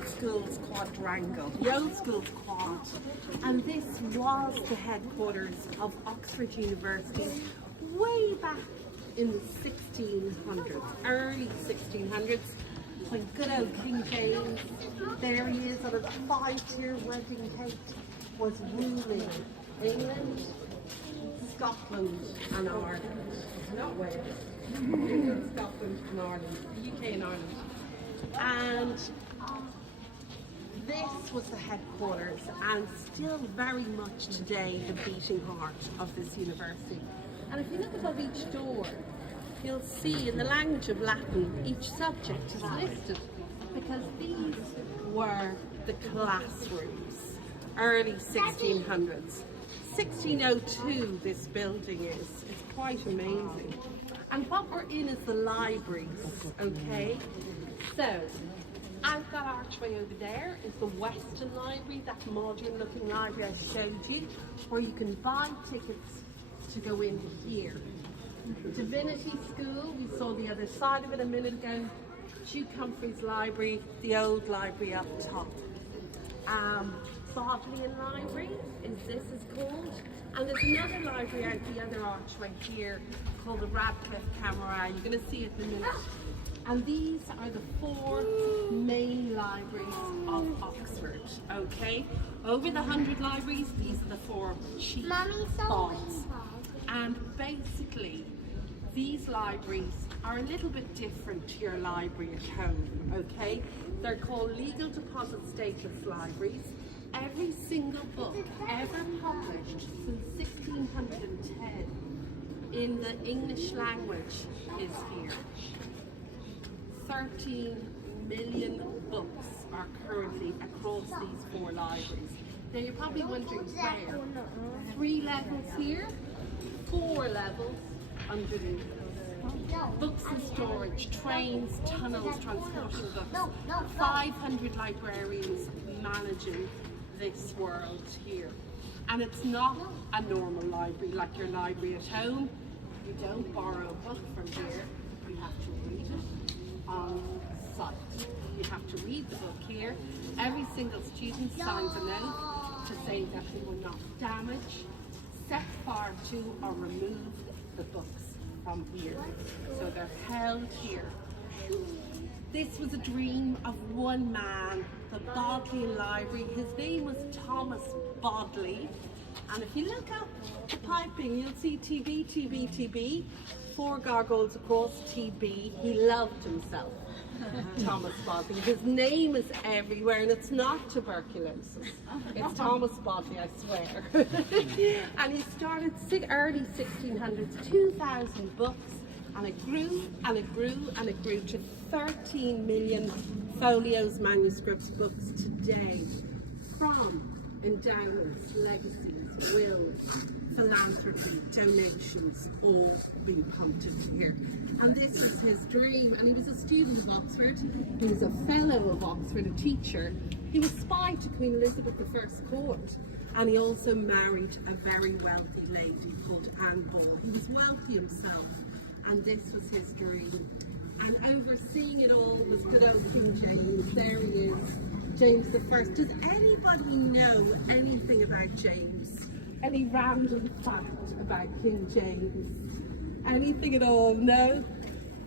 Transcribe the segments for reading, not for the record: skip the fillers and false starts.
old school's quadrangle, the old school's quad. And this was the headquarters of Oxford University way back in the 1600s, early 1600s, when good old King James, there he is on his 5-tier wedding cake, was ruling England, Scotland and Ireland. Not Wales. Scotland and Ireland, the UK and Ireland. And this was the headquarters, and still very much today the beating heart of this university. And if you look above each door, you'll see in the language of Latin each subject is listed, because these were the classrooms, early 1600s. 1602 this building is. It's quite amazing. And what we're in is the libraries, okay? So, out that archway over there is the Western Library, that modern looking library I showed you, where you can buy tickets to go in here. Divinity School, we saw the other side of it a minute ago. Duke Humphreys Library, the old library up top. Bodleian Library this is called, and there's another library out the other archway here called the Radcliffe Camera. You're going to see it in a minute. And these are the 4 main libraries of Oxford, okay? Over the 100 libraries, these are the 4 chief spots. And basically, these libraries are a little bit different to your library at home, okay? They're called legal deposit stateless libraries. Every single book ever published since 1610 in the English language is here. 13 million books are currently across these 4 libraries. Now you're probably wondering where. 3 levels here, 4 levels underneath. Books and storage, trains, tunnels, transporting books. 500 librarians managing this world here. And it's not a normal library like your library at home. You don't borrow a book from here, you have to read it on site. You have to read the book here. Every single student signs a note to say that they will not damage, set fire to or remove the books from here. So they're held here. This was a dream of one man, the Bodleian Library. His name was Thomas Bodley. And if you look up the piping, you'll see TB, TB, TB. 4 gargoyles across TB. He loved himself, Thomas Bodley. His name is everywhere, and it's not tuberculosis. It's Thomas Bodley, I swear. And he started early 1600s, 2,000 books. And it grew and it grew and it grew to 13 million folios, manuscripts, books today, from endowments, legacies, wills, philanthropy, donations, all being pumped into here. And this was his dream, and he was a student of Oxford, he was a fellow of Oxford, a teacher. He was spy to Queen Elizabeth I's court, and he also married a very wealthy lady called Anne Ball. He was wealthy himself, and this was his dream. And overseeing it all was good old King James. There he is, James I. Does anybody know anything about James? Any random fact about King James? Anything at all? No?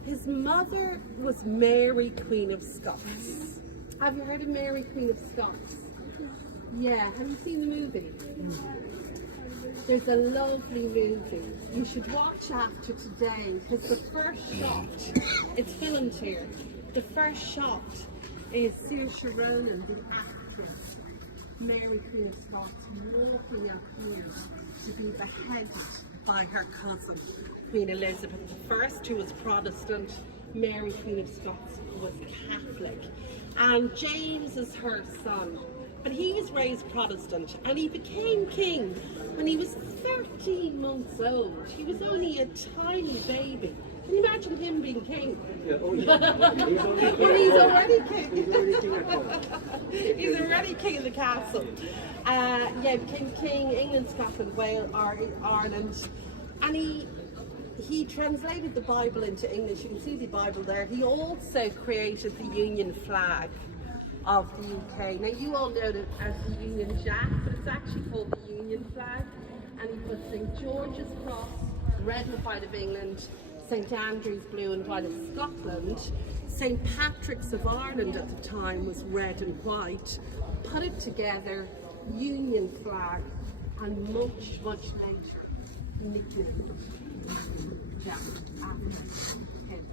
His mother was Mary, Queen of Scots. Have you heard of Mary, Queen of Scots? Yeah, have you seen the movie? There's a lovely movie. You should watch after today, because the first shot, it's filmed here. The first shot is Saoirse Ronan, the actress, Mary Queen of Scots, walking up here to be beheaded by her cousin, Queen Elizabeth I, who was Protestant. Mary Queen of Scots was Catholic. And James is her son. But he was raised Protestant, and he became king when he was 13 months old. He was only a tiny baby. Can you imagine him being king? Yeah, oh yeah. He's already king. He's already king at home. He's already king in the castle. Yeah, became king, England, Scotland, Wales, Ireland. And he translated the Bible into English. You can see the Bible there. He also created the Union flag. of the UK. Now you all know it as the Union Jack, but it's actually called the Union flag. And he put St George's Cross, red and white of England, St Andrew's blue and white of Scotland, St Patrick's of Ireland at the time was red and white, put it together, Union flag, and much later nicknamed Jack after him.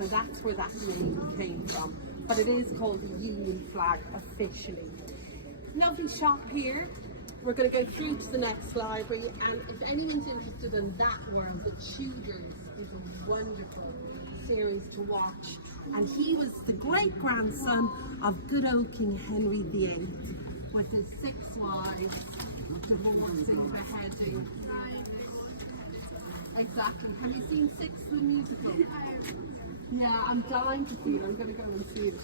So that's where that name came from. But it is called the Union flag officially. Lovely shop here. We're going to go through to the next library, and if anyone's interested in that world, the Tudors is a wonderful series to watch. And he was the great-grandson of good old King Henry VIII, with his 6 wives, divorcing, beheading. Exactly. Have you seen Six, the musical? Yeah, I'm dying to see it. I'm going to go and see it.